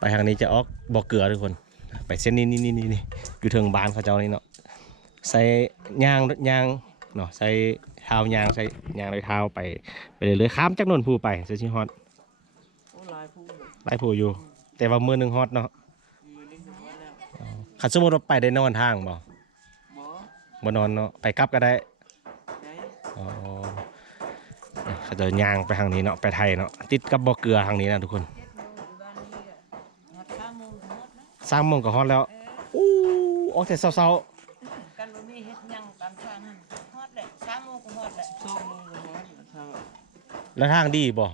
ไปทางนี้จะออกบ่อเกลือทุกคน ไปเส้นนี้นี่นี่นี่อยู่เทิงบ้านเขาเจ้านี่เนาะใส่ยางยางเนาะใส่เท้ายางใส่ยางเลยเท้าไปไปเลยเลยๆข้ามจากนนภูไปเซชิฮอตโอ้ลายผู้เลยไล่ภูอยู่ แต่ว่ามือหนึ่งฮอตเนาะขันสมมติว่าไปได้นอนทางบ่บ่บ่นอนเนาะไปกลับก็ได้ไหนอ๋อเขาจะยางไปทางนี้เนาะไปไทยเนาะติดกับบ่อเกลือทางนี้นะทุกคน สร้างโมงก็ฮอตแล้วเอออู้ออกแต่เช้ากันบ่มีเฮ็ดหยังตามทางหั่นฮอดแหละสามโมงก็ฮอดแหละสองโมงก็ฮอดทางๆแล้วทางดีบ่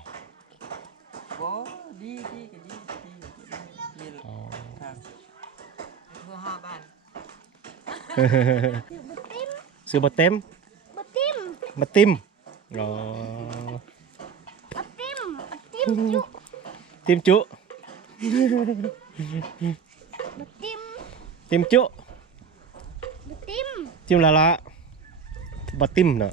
บ่ดีดีก็ดีดีก็ดีมีอ๋อทางเพื่อห้าบ้านซื้อบ่เต็มบติ้มมาติมอ๋อบติ้มบติ้มจุ ติมจุ บติ้มติมจุบติ้มจิ้มละละบ่ติมเนาะ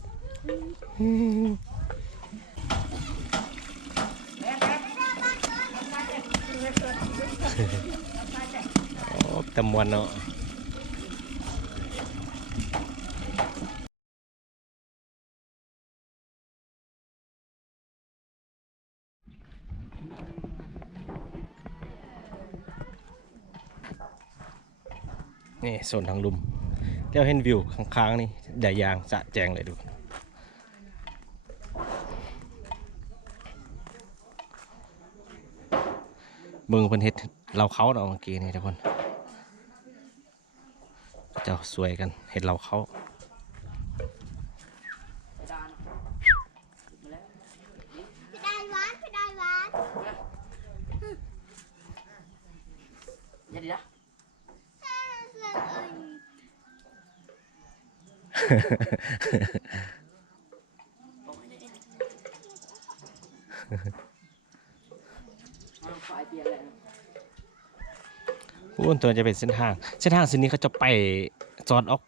โอ้ตำมวนเนาะ โซนทางลุมเที่ยวเห็นวิวข้างๆนี่ใหญ่ยางสะแจงเลยดูเบิ่งเพิ่นเฮ็ดเราเขาเนาะเมื่อกี้นี่ทุกคนเจ้าสวยกันเห็ดเราเขา ไปได้หวานไปได้หวาน อย่าดิละ เอ้ยเอ้ยเอ้ย อ้วพูนตัวจะเป็นเส้นทาง เส้นทางเส้นนี้เขาจะไปจอดออก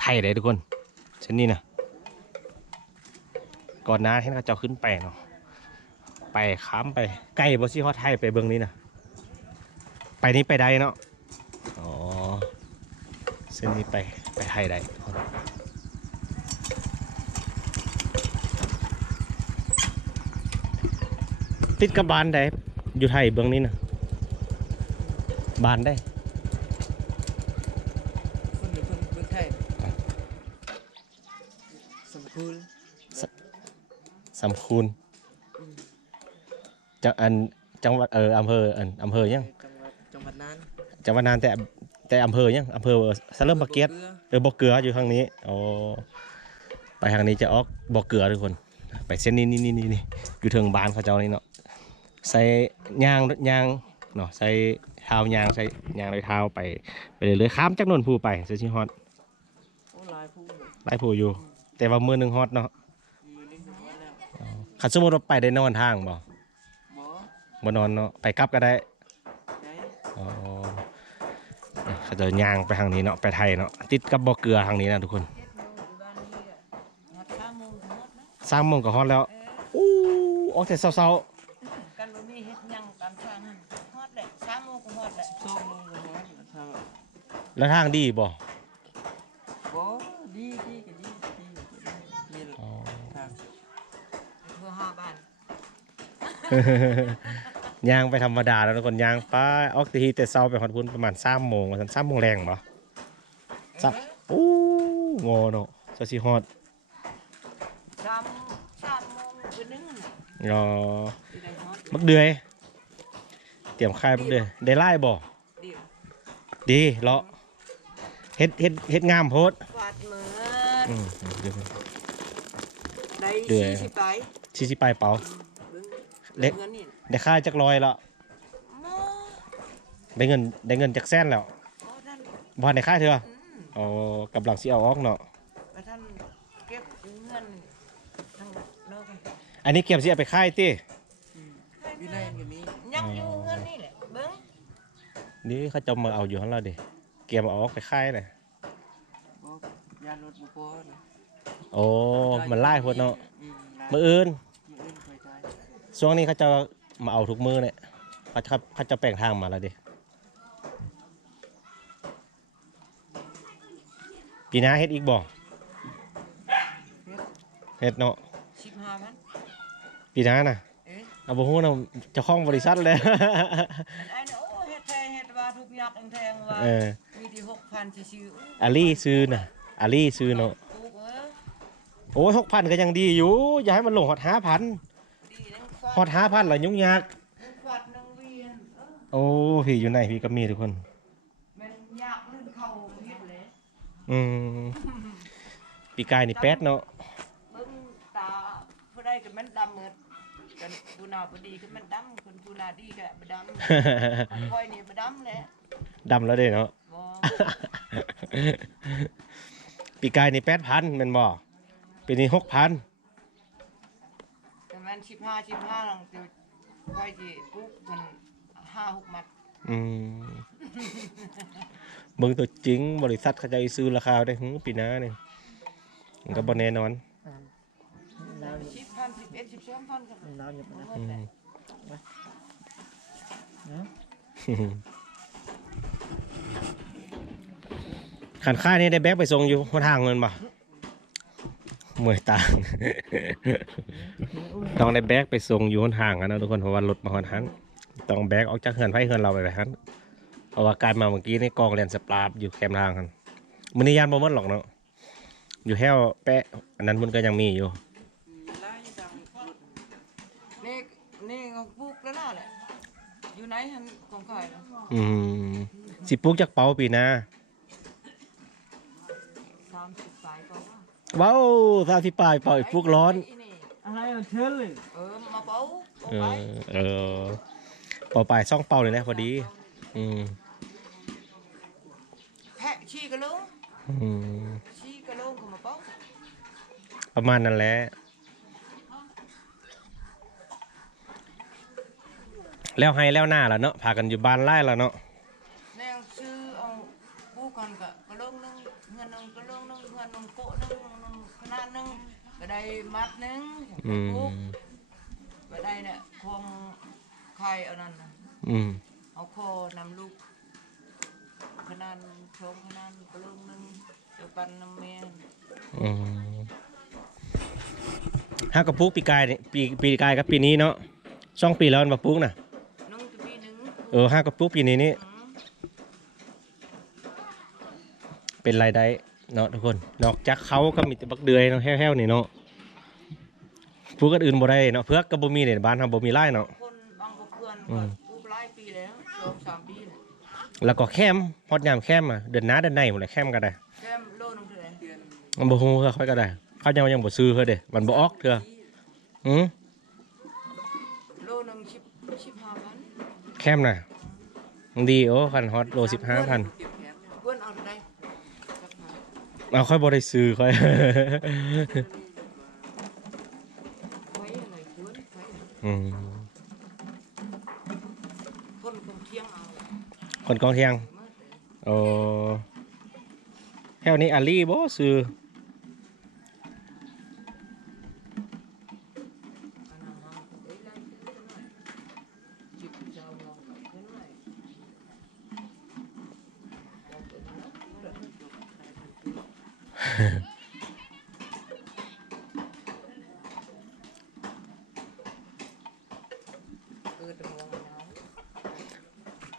ไทยเลยทุกคน เส้นนี้นะก่อนหน้าให้เขาเจ้าขึ้นไปเนาะ ไปข้ามไปใกล้บ่ซี่ฮอดไทยไปเบิ่งนี้นะไปนี้ไปได้เนาะ อ๋อ เส้นนี้ไปไปไทยได้ทุกคน ติดกับบานได้อยู่ไทยเบื้องนี้นะบานได้คนหรือคนเมืองไทยสมคูลสำคูณจังอันจังหวัดเอออำเภออันอำเภอยังจังหวัดจังหวัดนั้นจังหวัดนานแต่แต่อำเภอยังอำเภอสะเริ่มบะเกียดเออบ่อเกลืออยู่ทางนี้โอ้ไปทางนี้จะออกบ่อเกลือทุกคน ไปเส้นนี้นี่นี่นี่นี่อยู่เทิงบ้านเขาเจ้านี่เนาะ ใส่ยางยางเนาะใส่เท้ายางใส่ยางเลยเท้าไปไปเลยเลยๆข้ามจากนนภูไปเซชิฮอตโอ้ลายผู้เลยไล่ภูอยู่ แต่ว่ามือหนึ่งฮอตเนาะมือนี่คือว่าแล้วขันสมมติว่าไปได้นอนทางบ่บ่บ่นอนเนาะไปกลับก็ได้ไหนอ๋อเขาจะย่างไปทางนี้เนาะไปไทยเนาะติดกับบ่อเกลือทางนี้นะทุกคนเจ็ดโมงอยู่บ้านนี้ก็งัดข้ามโมงหมดนะสร้างโมงก็ฮอตแล้วเอออู้ออกแต่เช้ากั แล้วทางดีบ่บ่ดีดีก็ดีดีก็ดีมีอ๋อทางเพื่อห้าบ้านย่างไปธรรมดาแล้วทุกคนย่างไปออกทีแต่เช้าไปฮอดพุ่นประมาณสามโมงว่าซั่นสามโมงแรงบ่สักอู้งอเนาะจะสิฮอดสามสามโมงไปนึงน่ะอ๋อสิได้ฮอดบักเดือยเตรียมค่ายบักเดือยได้ไล่บ่เดี๋ยวดีเลาะ เฮ็ดเฮ็ดเฮ็ดงามโพดกวาดเหมืออืมเดี๋ยวได้เดือยสี่สิบไปสิสิไปเป่าเบิ่งเล็ก เงินนี่ได้ค่าจักรอยแล้วโมได้เงินได้เงินจากแสนแล้วโอ้ท่านบ่ทันได้ค่ายเถอะอืมอ๋อกำลังสิเอาออกเนาะ ว่าท่านเก็บเงินทั้งเลิกอันนี้เก็บสิเอาไปค่ายติอืมวินัยก็มียังอยู่เงินนี่แหละเบิ้งนี่เขาจะมาเอาอยู่หั่นแล้วดิ เก็บเอาออกไปค่ายเลยบ่ยานรถบ่พอนะโอ้มันไล่พดเนาะอืมมื้ออื่นมื้ออื่นค่อยจ่ายช่วงนี้เขาจะมาเอาทุกมื้อเนี่ยเขาจะเขาจะแปลงทางมาแล้วดิปีหน้าเฮ็ดอีกบ่เฮ็ดเนาะสิบห้าพันปีหน้าน่ะเอ๊ะเอาบ่ฮู้นะเจ้าของบริษัทเลย อันไอ้เนี่ยโอ้เฮ็ดแทงเฮ็ดว่าทุกยักษ์เองแทงว่า เออมีที่หก พันชื่อๆอู้อาลี่ซื้อน่ะอาลี่ซื้อเนาะปลูกเออโอ้ย6,000ก็ยังดีอยู่ อย่าให้มันลงฮอด5,000ดีนั่งฮอด5,000แล้วยุ่งยาก นั่งควัดนั่งเวียนเออโอ้พี่อยู่ไหนพี่ก็มีทุกคน แมันยากลื่นเข้าเฮ็ดเลยอืมปีกายนี่แป๊ดเนาะเบิ่งตาผู้ใดก็มันดำเหมือนกันผู้นาบ่ดีก็มันดำคนผู้นาดีก็บ่ดำคนค่อยนี่บ่ดำแหละดำแล้วเด้เนาะบ่ ปีกายนี่แปดพันแมันบ่ปีนี้หกพันแต่มัน15 15หลังจะค่อยสิปลูกมัน5 6มัดอืมเบิ่งตัวจริงบริษัทเขาจะซื้อราคาได้หึปีหน้านี่มันก็บ่แน่นอนเราอยู่สิบพันสิบเอ็ดสิบสองพันกันเราอยู่นะอืมเนาะ ขันค่ายนี่ได้แบกไปส่งอยู่หัวทางเงินบ่เมื่อยตางต้องได้แบกไปส่งอยู่หนทางกันนะทุกคนเพราะว่ารถมาหอนหันต้องแบกออกจากเฮือนไฟเฮือนเราไปไปหันเพราะว่าการมาเมื่อกี้นี่กองเรียนสปราบอยู่แคมทางกันมือนี้ยานบ่หมดหรอกเนาะอยู่แห้วแปะอันนั้นมันก็ยังมีอยู่ไล่จังนี่นี่เขาปลูกแล้วน่ะแหละอยู่ไหนหันของใครนะอืมสิปลูกจากเปาปีหน้า สามสิบสายก็ ว่าว้าวสามสิบปลายเป่าอีกปลูกร้อนไนี่อะไรเอาเชิญเลยเออมาเป่าเอเป่าไปอเออเป่าปลายซ่องเป่าเลยนะพอดี อืมแพะชี้กระโหลงอืมชี้กระโหลงเขามาเป่าประมาณนั้นแหละแล้วให้แล้วหน้าแล้วเนาะพากันอยู่บ้านไร่แล้วเนาะแนวซื้อเอาปลูกกันก็กระโหลงหนึงเงินหนึงกระโหลงหนึงเงินหนึงโกะ หนึงหนึงขนาดหนึงก็ได้มัดหนึงอืปลูกมก็ได้เนี่ยคงไข่เอานั่นน่ะอืม เอาคอนำลูกขนาดชมขนาดกระโหลงหนึงเดี๋ยวปันน้ำเมียนอืมห้ากระปุกปีกายนี่ปีปีกายกับปีนี้เนาะสองปีแล้วมันมาปลูกน่ะ นุ่งจะปีหนึ่งเออห้ากระปุกปีนี้นี่อืมเป็นรายได้ เนาะทุกคนนอกจากเขาก็มีแต่บักเดือยเนาะแห้วๆนี่เนาะปลูกกันอื่นบ่ได้เนาะเพือกก็บ่มีเนี่ยบ้านเฮาบ่มีไร่เนาะคนบางกับเพื่อนอืก็มปลูกหลายปีแล้วสองสามปีเนี่ยแล้วก็แคมฮอดยามแคมอะเดือนหน้าเดือนในหมดเลยแคมก็ได้แค่โลนึงเท่าไหร่เดือนมันบ่ฮู้เฮือค่อยก็ได้เขายังยังบ่ซื้อเฮือเด้มันบ่ออกเทื่ออือโลนึงชิบชิบห้าพันแคมน่ะมันดีโอ้คันฮอตโล15,000 เพื่อนเอาเท่าไหร่สักหน่อย เอาค่อยบ่ได้ซื้อค่อย ไว้อะไรเพื่อนไว้อืมคนคงเที่ยงเอาคนกองเทียงเมื่อแต่โอ้แถวนี้อาลีบ่ซื้อ ขนาดนั้นเอ้ยไล่เพื่อนหน่อยจิบเจ้าลองเพื่อนหน่อยบอกเพื่อนนะเออแต่มองแล้ว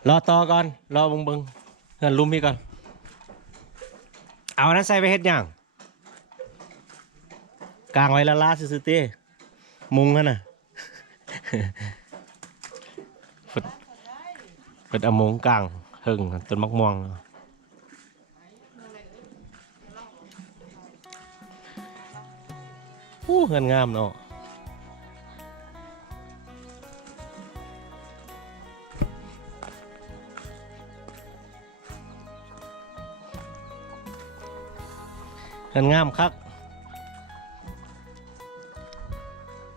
รอต่อก่อน รอเบิงเบิงเงินลุมพี่ก่อน เอานั้นใส่ไปเฮ็ดหยังกลางไว้ละลาซื่อๆเต้มุงหั่นน่ะเปิดเปิดอามงกลางเฮิงต้นมะม่วงอู้เงินงามเนาะ เงินงามคัก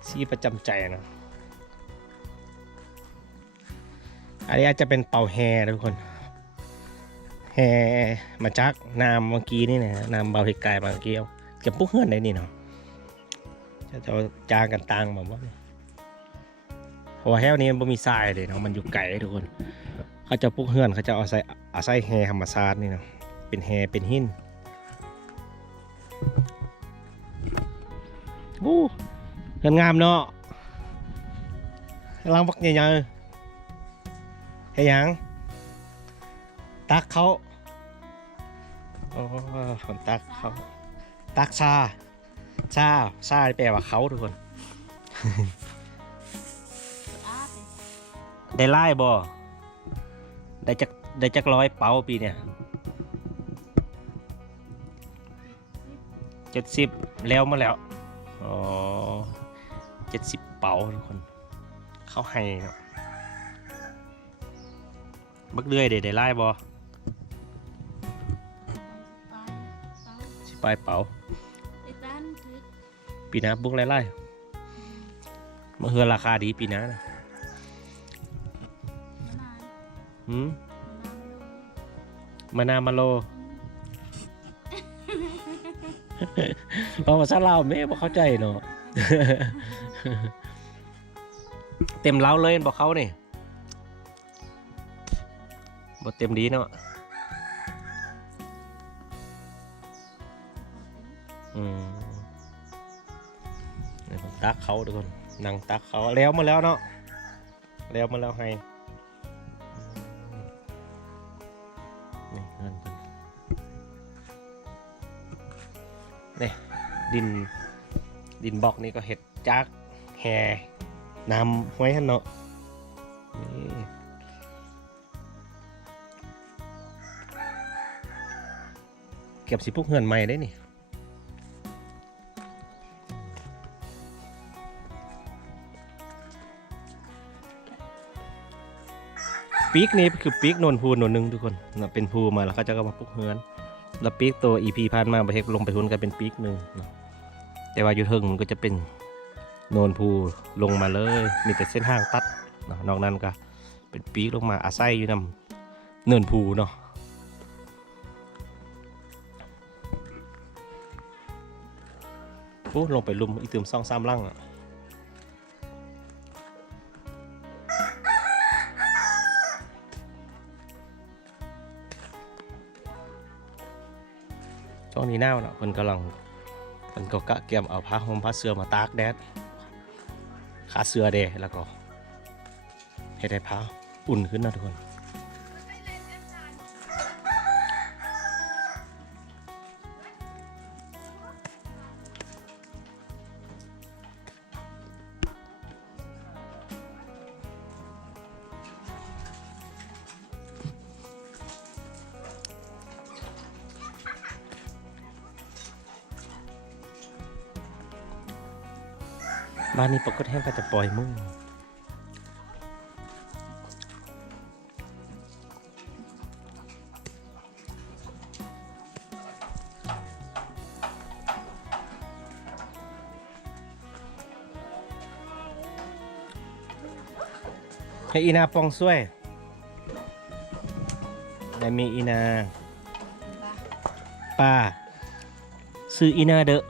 สีประจำใจนะ อันนี้อาจจะเป็นเป่าแฮนะทุกคน แฮมาจากน้ำเมื่อกี้นี่นะน้ำเบาเหตุกายมาเมื่อกี้เอาเก็บปุ๊กเฮือนได้นี่เนาะจะจะเอาจางกันตังแบบว่าเพราะว่าแถวนี้มันมีทรายเลยเนาะมันอยู่ไกลทุกคน เขาจะปลูกเฮือนเขาจะเอาใส่อาศัยแฮธรรมชาตินี่เนาะเป็นแฮเป็นหิน โอ้เฮือนงามเนาะลังบักใหญ่ๆให้หยังตักเขาโอ้คนตักเขาตักชาชาชาแปลว่าเขาทุกคน ได้ไล่บ่ได้จักได้จักร้อยเป๋าปีเนี่ยเจ็ดสิบแล้วมาแล้ว อ๋อเจ็ดสิบเป๋าทุกคน เขาให้เนาะบักเดือยเด้ได้ไล่บ่ไปเตาสิไปเป๋าไอ้ตันถึกปีหน้าบุกไล่ไล่มาเฮือราคาดีปีหน้านะมานานหืมมานานมาโลมานามาโล เพราะภาษาลาวแม่บ่เข้าใจเนาะเต็มเล้าเลยบอกเขานี่บ่เต็มดีเนาะอืมนี่ผมตักเขาทุกคนนั่งตักเขาแล้วมาแล้วเนาะแล้วมาแล้วให้ ดิน ดินบล็อกนี่ก็เห็ดจากแห่นำไว้หันเนาะเก็บสิพวกเหือนใหม่ได้นี่ปีกนี่คือปีกนนพูนนนนึงทุกคนนะเป็นภูมาแล้วเขาจะก็มาพวกเฮือน แล้วปีกตัว EP พันมาประเทศลงไปทุนกันเป็นปีกหนึ่งนะ แต่ว่าอยู่เทิงมันก็จะเป็นโนนภูลงมาเลย มีแต่เส้นทางตัดเนาะนอกนั้นก็เป็นปีกลงมาอาศัยอยู่นำเนินภูเนาะโอ้ลงไปลุมอีเติมซ่องซ้ำล่างอะช่วงนี้หนาเนาะเพิ่นกำลัง พิ่นก็กะเกียมเอาผ้าห่มผ้าเสื้อมาตากแดดขาเสื้อเดแล้วก็ให้ได้ผ้าอุ่นขึ้นนะทุกคน บ้านนี้ปกติแห้งก็จะปล่อยมึงให้อีนาปองช่วยได้มีอีนาป้าซื้ออีนาเด้อ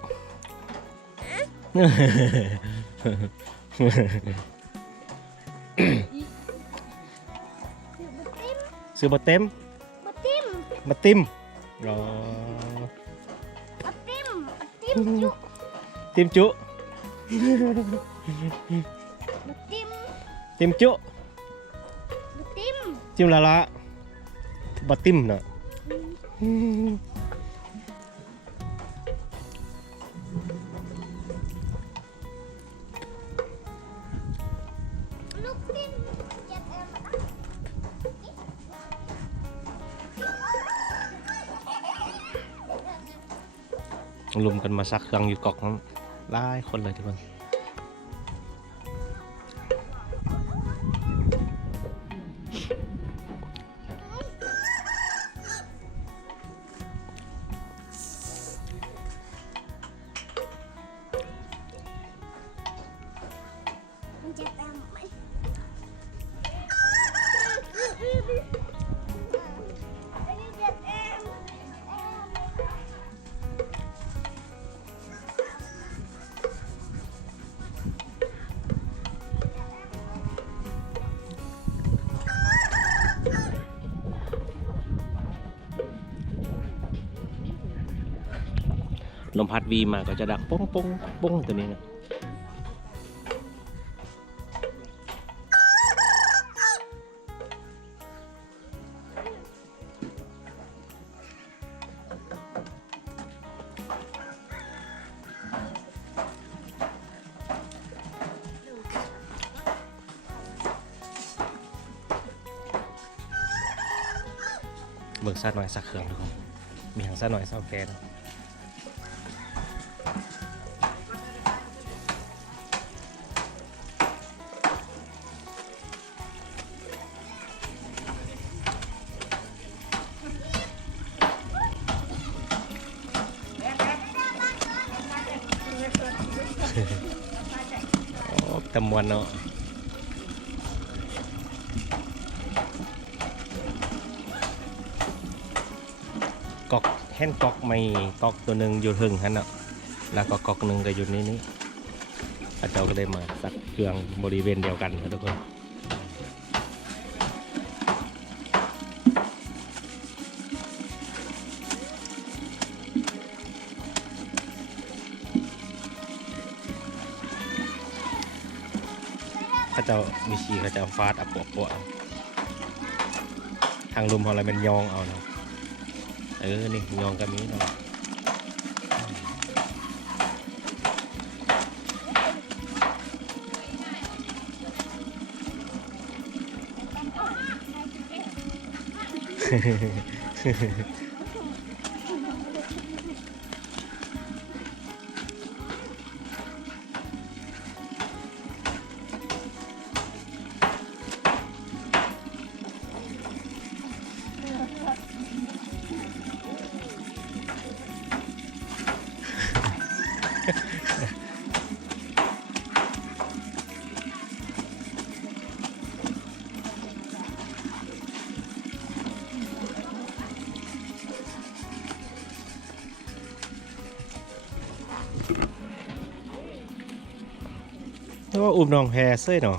ซื้อบะเต็มบะติมบะติมอ๋อบะติมบะติ รวมกันมาซักเครื่องอยู่กอกนั้นหลายคนเลยทุกคน ลมพัดวีมาก็จะดังป้งป้งป้งตัวนี้นะเบิกซาหน่อยสักเครื่องทุกคนมีหางซาหน่อยเศร้าแกน มวนเนาะกอกแห่นกอกไม่กอกตัวหนึ่งอยู่ถึงฮะเนาะแล้วก็กอกหนึ่งก็อยู่นี่นี่อาจารย์ก็ได้มาสักเครื่องบริเวณเดียวกันครับทุกคน พระเจ้ามีชีพระเจ้าฟาดอับปวกปวกทางลุมของเราเป็นยองเอาเนาะเออ นี่ยองก็มีเนาะเพ ราะว่าอุ้มน้องแพรเซ้ยเนา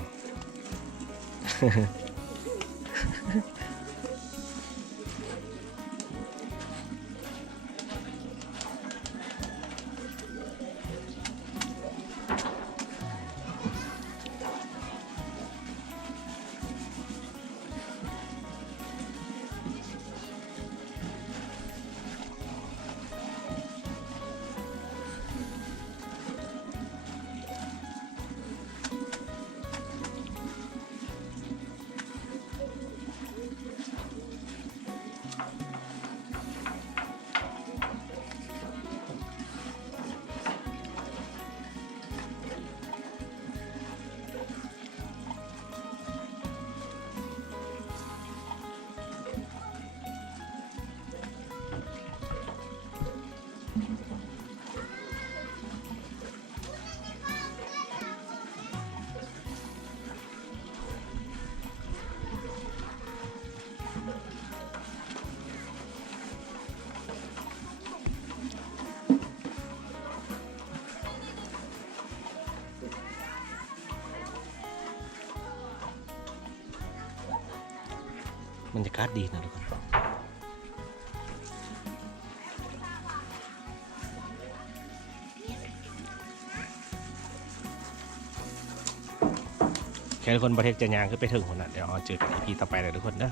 บรรยากาศดีนะทุกคนแค่ทุกคนประเทศจะยางขึ้นไปถึงคนน่ะเดี๋ยวอาเจอกันอีพีต่อไปเลยทุกคนนะ